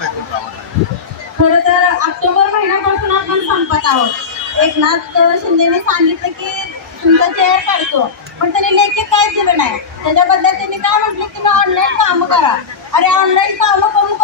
खरं तर ऑक्टोबर महिन्यापासून आपण संपत आहोत। एकनाथ शिंदेने सांगितलं की तुमचा चेअर काढतो, पण त्यांनी लेखी काय दिलं नाही। त्याच्याबद्दल त्यांनी काय म्हटलं की ऑनलाईन कामं करा। अरे ऑनलाईन कामं करून